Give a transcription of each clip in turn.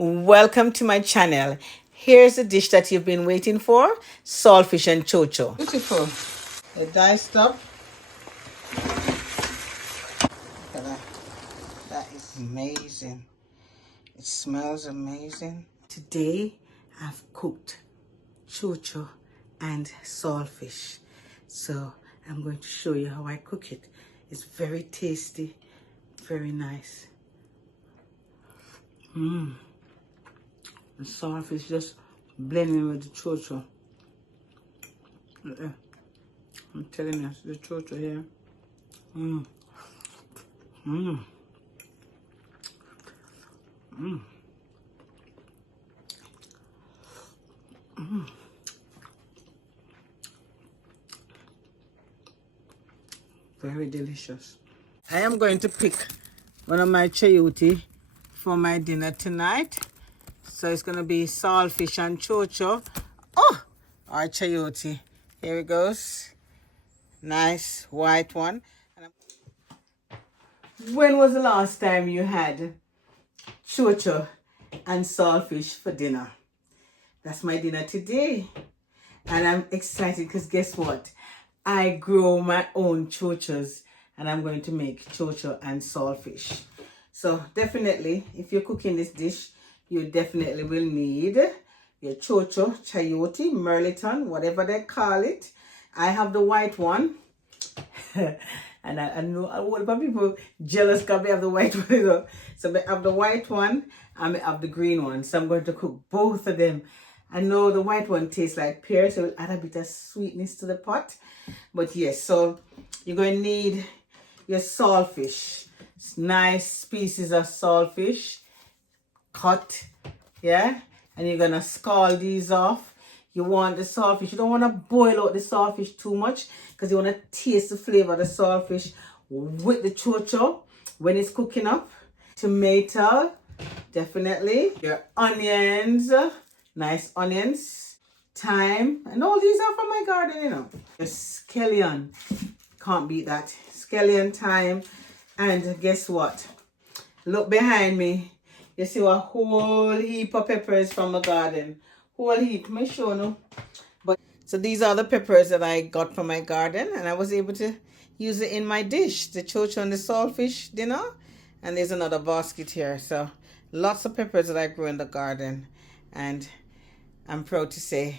Welcome to my channel. Here's a dish that you've been waiting for, saltfish and chocho. Beautiful. The diced up. Look at that. That is amazing. It smells amazing. Today I've cooked chocho and saltfish. So I'm going to show you how I cook it. It's very tasty, very nice. The saltfish just blending with the chocho. I'm telling you, the chocho here. Very delicious. I am going to pick one of my chayote for my dinner tonight. So it's going to be saltfish and chocho. Oh, our chayote. Here it goes. Nice white one. When was the last time you had chocho and saltfish for dinner? That's my dinner today. And I'm excited because guess what? I grow my own chochos and I'm going to make chocho and saltfish. So definitely, if you're cooking this dish, you definitely will need your chocho, chayote, merliton, whatever they call it. I have the white one. And I know a lot of people jealous because I have the white one. So I have the white one and I have the green one. So I'm going to cook both of them. I know the white one tastes like pear, so it will add a bit of sweetness to the pot. But yes, so you're going to need your saltfish. It's nice pieces of saltfish cut, yeah? And you're going to scald these off. You want the saltfish. You don't want to boil out the saltfish too much because you want to taste the flavor of the saltfish with the chocho when it's cooking up. Tomato, definitely. Your onions, nice onions. Thyme, and all these are from my garden, you know. Your scallion, can't beat that. Scallion, thyme, and guess what? Look behind me. You see a whole heap of peppers from my garden. Whole heap, me show you. But so these are the peppers that I got from my garden, and I was able to use it in my dish, the chocho and the saltfish dinner. And there's another basket here. So lots of peppers that I grew in the garden, and I'm proud to say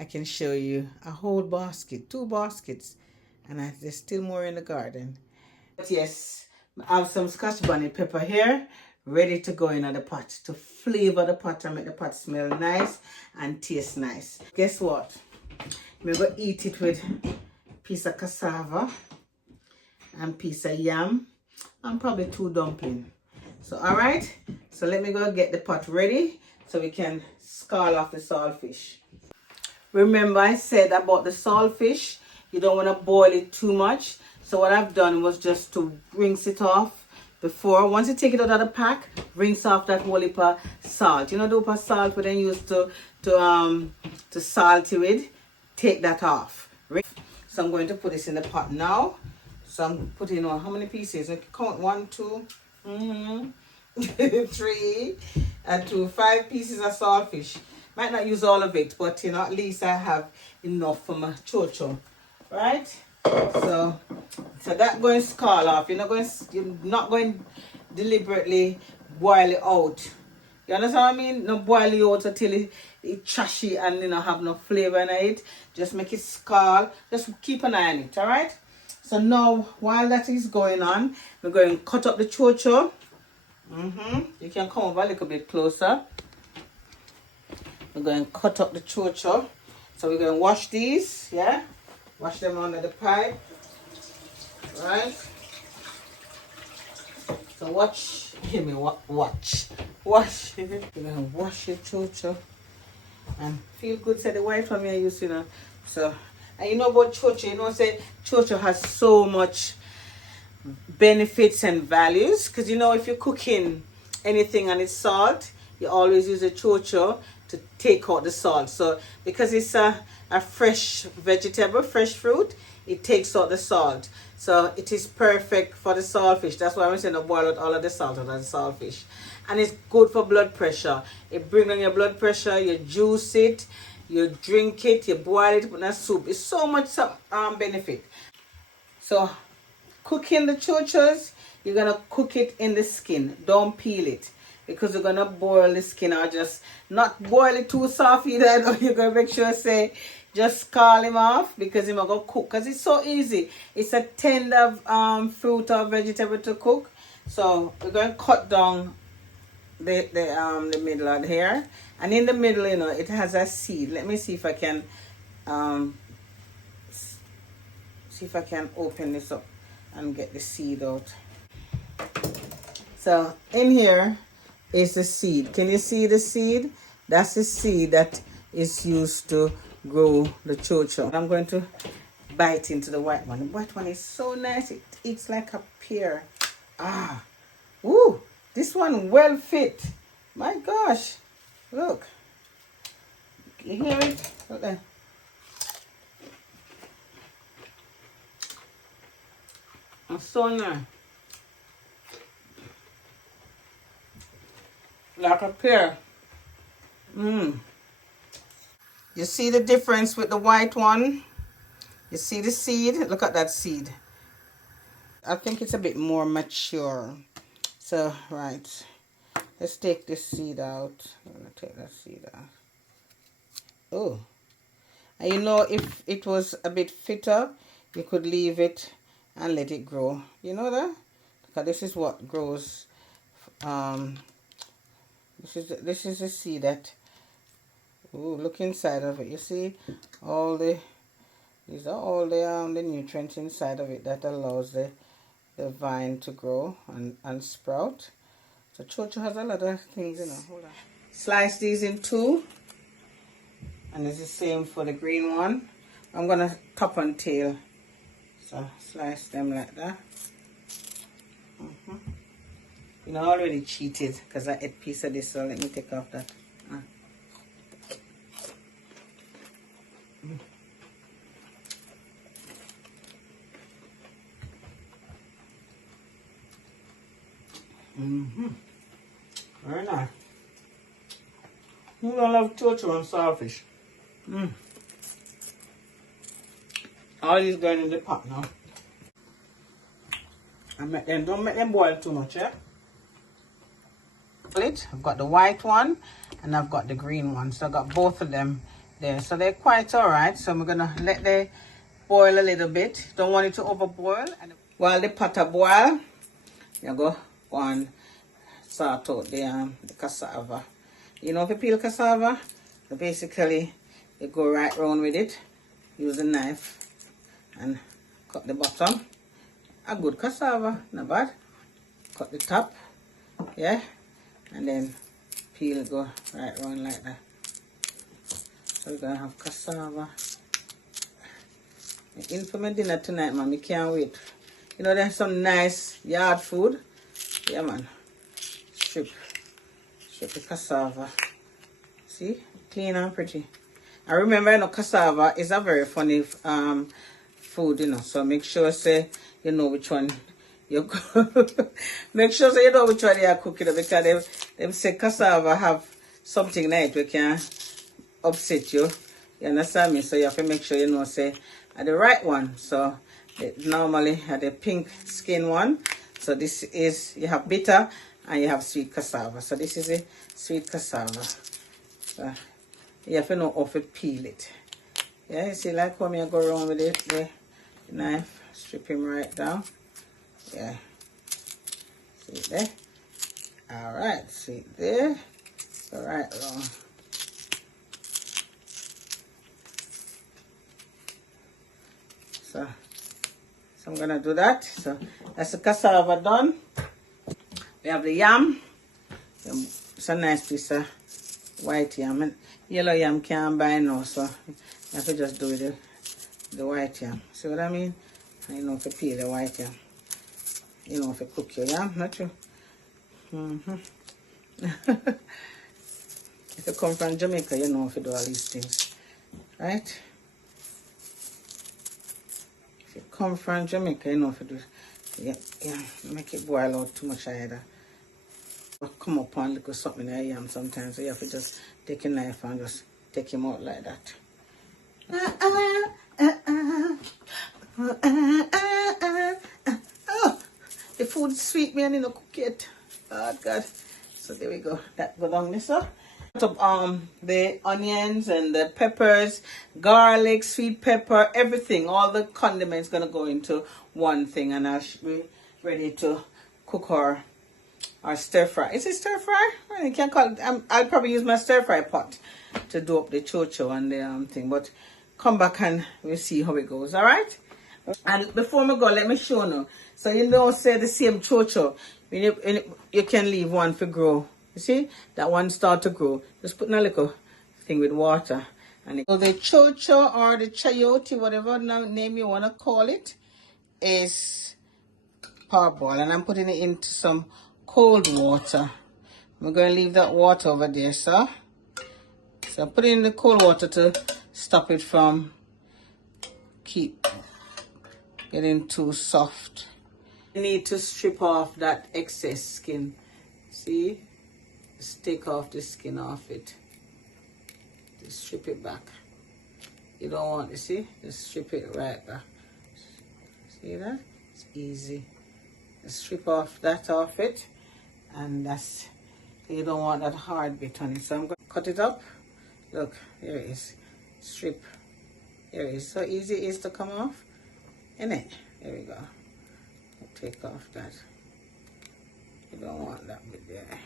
I can show you a whole basket, 2 baskets, and there's still more in the garden. But yes, I have some Scotch Bonnet Pepper here, ready to go in the pot to flavor the pot and make the pot smell nice and taste nice. Guess what? I'm going to eat it with a piece of cassava and piece of yam and probably 2 dumplings. So all right, so let me go get the pot ready so we can scald off the saltfish. Remember I said about the saltfish, you don't want to boil it too much. So what I've done was just to rinse it off before. Once you take it out of the pack, rinse off that whole heap of salt. You know the heap of salt we then use to salt it with? Take that off. So I'm going to put this in the pot now. So I'm putting on how many pieces? I count 1, 2, 3, and 2, 5 pieces of saltfish. Might not use all of it, but you know, at least I have enough for my chocho, right? So that going to scald off. You're not going deliberately boil it out. You understand what I mean? Not boil it out until it trashy and you know have no flavor in it. Just make it scald. Just keep an eye on it, all right? So now, while that is going on, we're going to cut up the chocho. You can come over a little bit closer. We're going to cut up the chocho. So we're going to wash these, yeah? Wash them under the pipe. Right? So watch. Give me watch. Wash. We're going to wash your chocho. And feel good, say the white one I use, you know. So, and you know about chocho, you know, say chocho has so much benefits and values. Because, you know, if you're cooking anything and it's salt, you always use a chocho to take out the salt. So because it's a fresh vegetable, fresh fruit, it takes out the salt. So it is perfect for the saltfish. That's why I'm saying to boil out all of the salt out of the saltfish. and it's good for blood pressure. It brings on your blood pressure. You juice it, you drink it, you boil it, put in a soup. It's so much benefit. So cooking the chochos, you're gonna cook it in the skin. Don't peel it, because you're gonna boil the skin, or just not boil it too soft either. You're gonna make sure say just call him off, because he's gonna cook, because it's so easy. It's a tender fruit or vegetable to cook. So we're gonna cut down the middle of here, and in the middle, you know, it has a seed. Let me see if I can open this up and get the seed out. So in here is the seed. Can you see the seed? That's the seed that is used to grow the chocho. I'm going to bite into the white one. The white one is so nice. It eats like a pear. Ah, woo! This one well fit. My gosh, look. You hear it? Look there. It's so nice. Like a pear. You see the difference with the white one? You see the seed? Look at that seed. I think it's a bit more mature. So, right. Let's take this seed out. I'm going to take that seed out. Oh. And you know, if it was a bit fitter, you could leave it and let it grow. You know that? Because this is what grows. This is the seed that. Ooh, look inside of it. You see all the. These are all the nutrients inside of it that allows the vine to grow and sprout. So chocho has a lot of things, you know. Hold on. Slice these in two, and it's the same for the green one. I'm gonna top and tail. So slice them like that. You know, I already cheated because I ate a piece of this, so let me take off that. Very nice. Who don't love chocho and saltfish? All these going in the pot now. And don't make them boil too much, yeah? I've got the white one and I've got the green one. So I've got both of them there. So they're quite alright. So I'm gonna let them boil a little bit. Don't want it to overboil. And while the pot boil, you go and sort out the cassava. You know, if you peel cassava, so basically you go right round with it. Use a knife and cut the bottom. A good cassava, not bad. Cut the top, yeah, and then peel, go right round like that. So we're gonna have cassava. In for my dinner tonight, man. I can't wait. You know, there's some nice yard food. Yeah, man. Strip the cassava. See, clean and pretty. I remember, you know, cassava is a very funny food, you know. So make sure say you know which one you make sure say you know which one you are cooking, because they say cassava have something in it which can upset you. You understand me? So you have to make sure you know say the right one. So normally the pink skin one. So this is, you have bitter and you have sweet cassava. So this is a sweet cassava. So you have to know how to peel it. Yeah, you see like how me go around with it, the knife, strip him right down. Yeah. See it there? Alright, see it there? Go right along. So I'm gonna do that. So that's the cassava done. We have the yam. It's a nice piece of white yam. And yellow yam can't buy now, so you have to just do the white yam. See what I mean? And you know if you peel the white yam. You know if you cook your yam, not true? If you come from Jamaica, you know if you do all these things. Right? If you come from Jamaica, you know if you do, yeah, make it boil out too much either. Come up and look at something I am sometimes, so you have to just take a knife and just take him out like that. Oh, the food is sweet, me, and you know cook it. Oh God. So there we go. That go down this up. The onions and the peppers, garlic, sweet pepper, everything, all the condiments gonna go into one thing, and I'll be ready to cook our stir fry. Is it stir fry? You can't call it. I'll probably use my stir fry pot to do up the chocho and the thing. But come back and we'll see how it goes. All right. And before we go, let me show you. So you don't say the same chocho. You can leave one for grow. You see that one start to grow. Just put in a little thing with water. And so the chocho or the chayote, whatever name you want to call it, is parboiled, and I'm putting it into some cold water. I'm going to leave that water over there, so I'm putting in the cold water to stop it from getting too soft. You need to strip off that excess skin. See, just take off the skin off it. Just strip it back. You don't want to see, just strip it right back. See that? It's easy. Strip off that off it, and you don't want that hard bit on it, so I'm going to cut it up. Look, here it is. Strip. Here it is. So easy it is to come off, isn't it? There we go. Take off that. You don't want that bit there.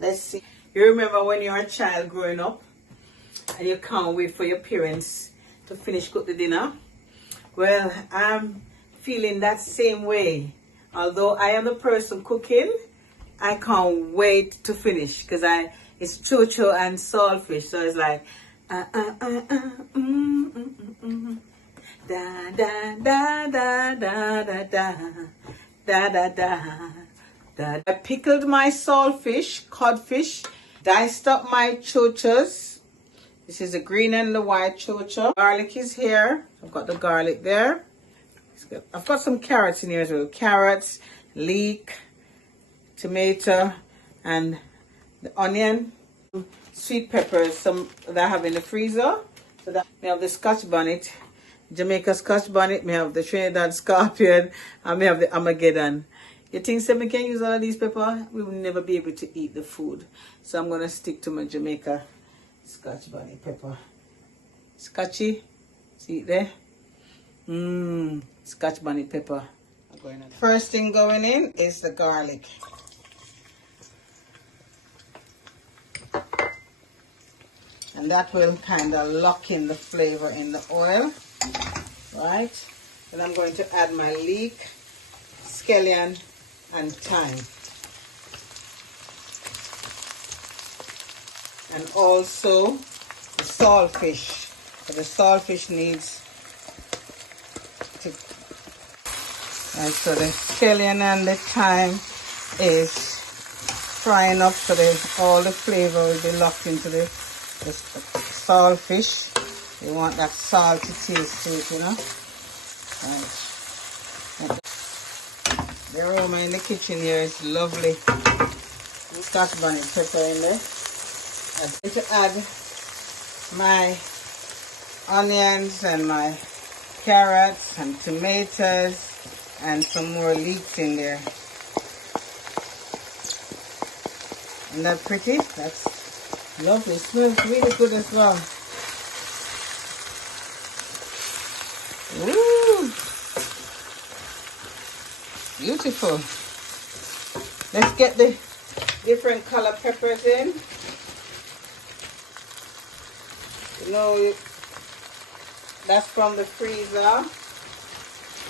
Let's see. You remember when you were a child growing up and you can't wait for your parents to finish cook the dinner? Well, I'm feeling that same way. Although I am the person cooking, I can't wait to finish because it's chocho and saltfish, so it's like da da da da da da da da da. I pickled my saltfish, codfish, diced up my chochos. This is the green and the white chocho. Garlic is here. I've got the garlic there. I've got some carrots in here as well. Carrots, leek, tomato, and the onion, sweet peppers, some that I have in the freezer. So that we have the Scotch bonnet, Jamaica Scotch bonnet, we have the Trinidad Scorpion, and we have the Armageddon. You think so we can use all of these pepper? We will never be able to eat the food. So I'm going to stick to my Jamaica Scotch bonnet pepper. Scotchy, see it there? Scotch bonnet pepper. First thing going in is the garlic. And that will kind of lock in the flavor in the oil. Right? Then I'm going to add my leek, scallion, and thyme. And also the saltfish. So the saltfish needs to... And so the scallion and the thyme is frying up so that all the flavor will be locked into the saltfish. You want that salty taste to it, you know. Right. The aroma in the kitchen here is lovely. Scotch bonnet pepper in there. I'm going to add my onions and my carrots and tomatoes and some more leeks in there. Isn't that pretty? That's lovely. It smells really good as well. Ooh, beautiful. Let's get the different color peppers in. You know, that's from the freezer.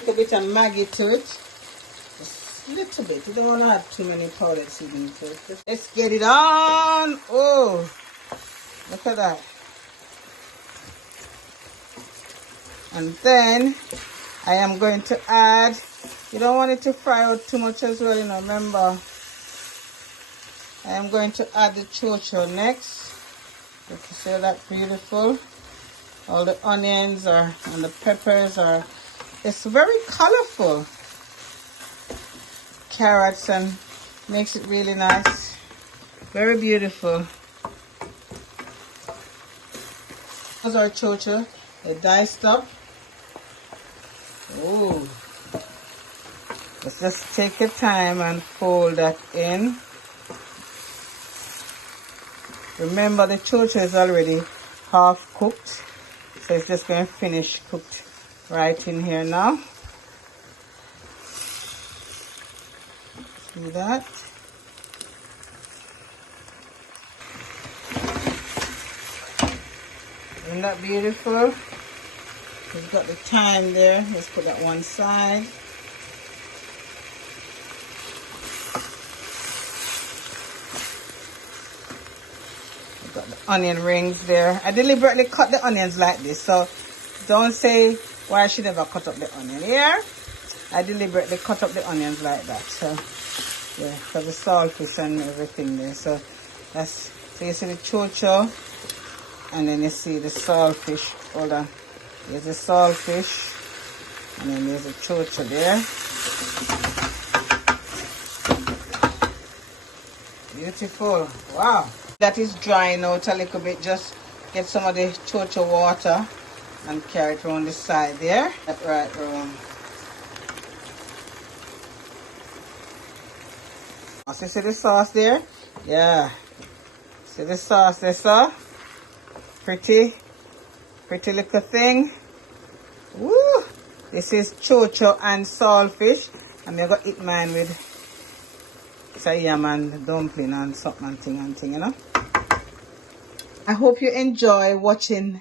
A bit of Maggi to it. Just a little bit. You don't want to add too many powdered seasoning to it. Let's get it on. Oh, look at that. And then I am going to add, you don't want it to fry out too much as well, you know, remember. I am going to add the chocho next. You can see that beautiful. All the onions and the peppers are, it's very colorful. carrots and makes it really nice. Very beautiful. Those are chocho. They're diced up. Oh. Let's just take your time and fold that in. Remember, the chocho is already half cooked, so it's just going to finish cooked right in here now. See that? Isn't that beautiful? We've got the thyme there. Let's put that one side. We've got the onion rings there. I deliberately cut the onions like this, so don't say why I should never cut up the onion here. I deliberately cut up the onions like that. So yeah, for the saltfish and everything there. So that's, so you see the chocho, and then you see the saltfish. Hold on. There's the saltfish, and then there's the chocho there. Beautiful. Wow. That is drying out a little bit. Just get some of the chocho water and carry it around the side there. That right around. So see the sauce there? Yeah. See the sauce there, sir? Pretty little thing. Woo! This is chocho and saltfish. I'm going to eat mine with yam and dumpling and something and thing, you know. I hope you enjoy watching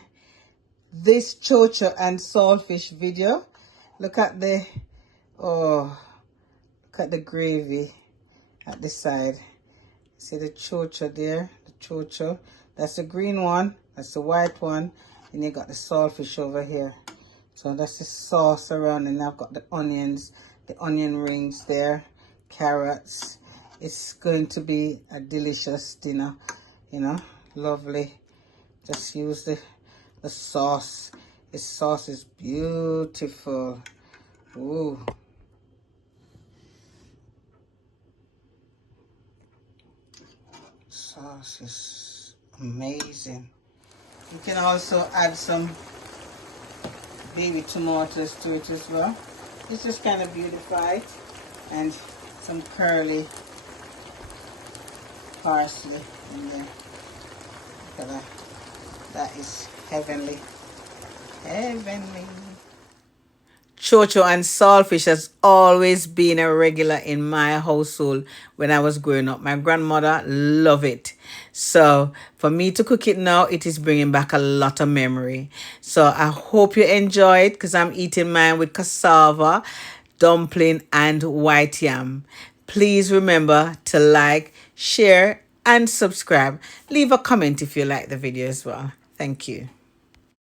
this chocho and saltfish video. Look at the, oh, look at the gravy at the side. See the chocho there? The chocho. That's the green one. That's the white one. And you got the saltfish over here. So that's the sauce around, and I've got the onions, the onion rings there, carrots. It's going to be a delicious dinner, you know, lovely. Just use the sauce. This sauce is beautiful. Ooh. Sauce is amazing. You can also add some baby tomatoes to it as well. It's just kind of beautified, and some curly parsley in there. Look at that. That is heavenly. Heavenly. Chocho and saltfish has always been a regular in my household when I was growing up. My grandmother loved it. So for me to cook it now, it is bringing back a lot of memory. So I hope you enjoy it, because I'm eating mine with cassava, dumpling, and white yam. Please remember to like, share, and subscribe. Leave a comment if you like the video as well. Thank you.